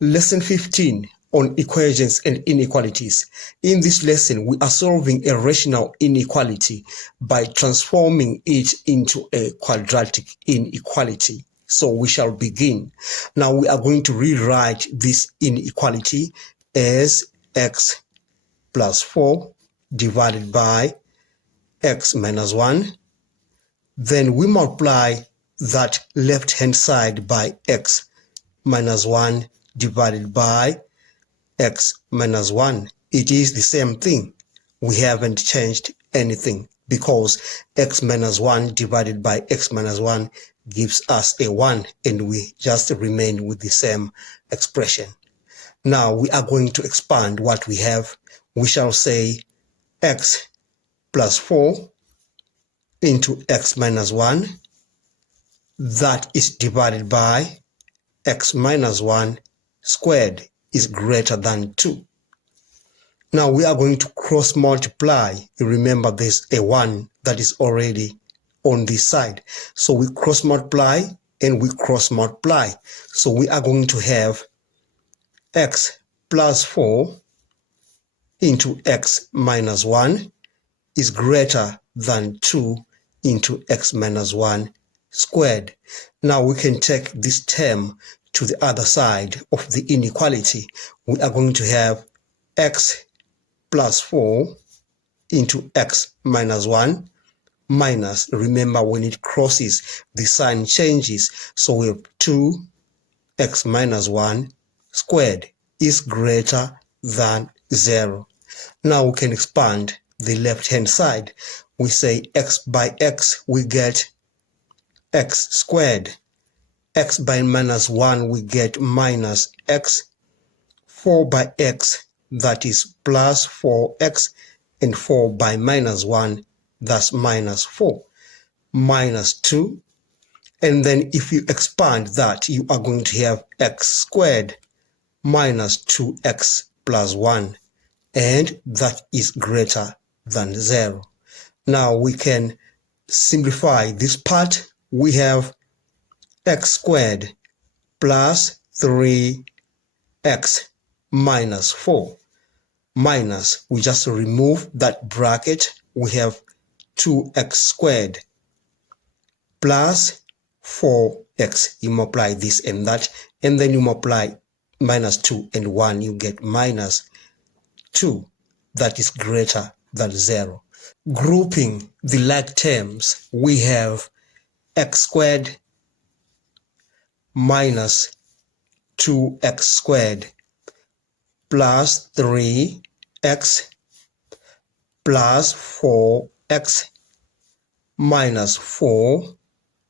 Lesson 15 on equations and inequalities. In this lesson, we are solving a rational inequality by transforming it into a quadratic inequality. So we shall begin. Now we are going to rewrite this inequality as x plus 4 divided by x minus 1. Then we multiply that left-hand side by x minus 1 divided by x minus 1. It is the same thing. We haven't changed anything because x minus 1 divided by x minus 1 gives us a 1, and we just remain with the same expression. Now we are going to expand what we have. We shall say x plus 4 into x minus 1, that is divided by x minus 1 squared is greater than 2. Now we are going to cross multiply. You remember there's a 1 that is already on this side. So we cross multiply and we cross multiply. So we are going to have x plus 4 into x minus 1 is greater than 2 into x minus 1 squared. Now we can take this term to the other side of the inequality. We are going to have x plus 4 into x minus 1 minus, remember when it crosses the sign changes, so we have 2x minus 1 squared is greater than 0. Now we can expand the left hand side. We say x by x we get x squared. X by minus 1 we get minus x. 4 by x, that is plus 4x, and 4 by minus 1, that's minus 4, minus 2. And then if you expand that, you are going to have x squared minus 2x plus 1, and that is greater than 0. Now we can simplify this part. We have x squared plus 3x minus 4 minus, we just remove that bracket. We have 2x squared plus 4x. You multiply this and that, and then you multiply minus 2 and 1, you get minus 2. That is greater than 0. Grouping the like terms, we have x squared minus 2x squared plus 3x plus 4x minus 4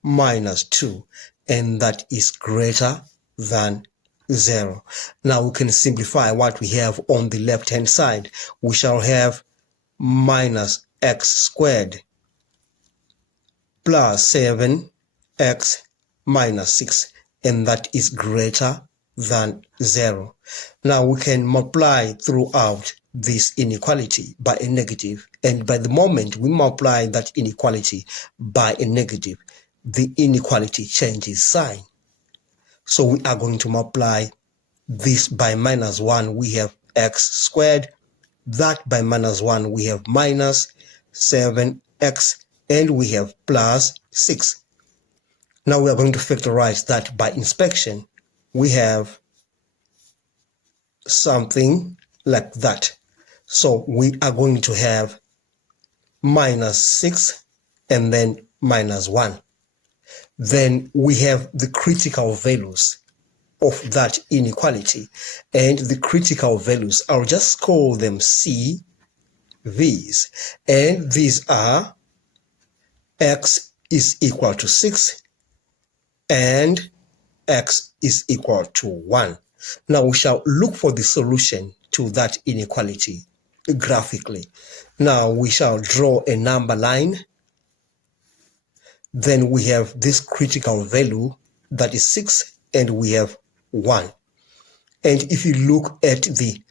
minus 2, and that is greater than 0. Now we can simplify what we have on the left hand side. We shall have minus x squared plus 7x minus 6, and that is greater than 0. Now we can multiply throughout this inequality by a negative, and by the moment we multiply that inequality by a negative, the inequality changes sign. So we are going to multiply this by minus 1, we have x squared. That by minus 1, we have minus 7x, and we have plus 6. Now we are going to factorize that by inspection. We have something like that. So we are going to have minus 6 and then minus 1. Then we have the critical values of that inequality, and the critical values, I'll just call them CVs, and these are x is equal to 6 and x is equal to 1. Now we shall look for the solution to that inequality graphically. Now we shall draw a number line. Then we have this critical value, that is 6, and we have 1. And if you look at the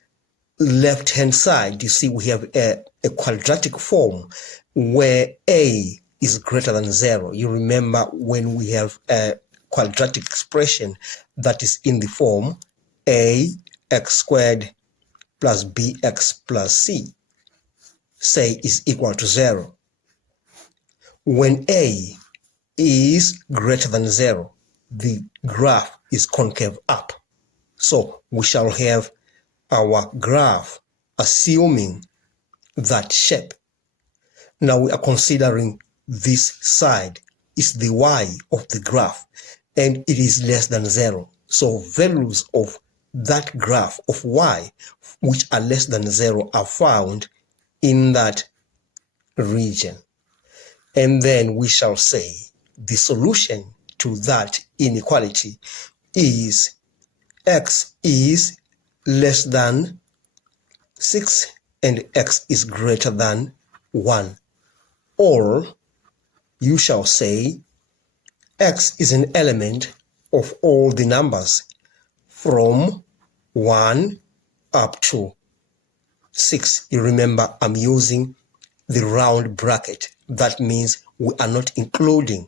left hand side, you see we have a quadratic form where a is greater than 0. You remember when we have a quadratic expression that is in the form ax squared plus bx plus c, say, is equal to 0. When a is greater than 0, the graph is concave up. So we shall have our graph assuming that shape. Now we are considering this side is the y of the graph, and it is less than 0. So values of that graph of y which are less than 0 are found in that region. And then we shall say the solution to that inequality is x is less than 6 and x is greater than 1. Or you shall say x is an element of all the numbers from 1 up to 6. You remember, I'm using the round bracket. That means we are not including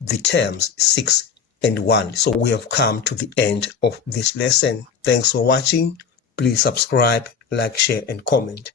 the terms 6 and 1. So we have come to the end of this lesson. Thanks for watching. Please subscribe, like, share, and comment.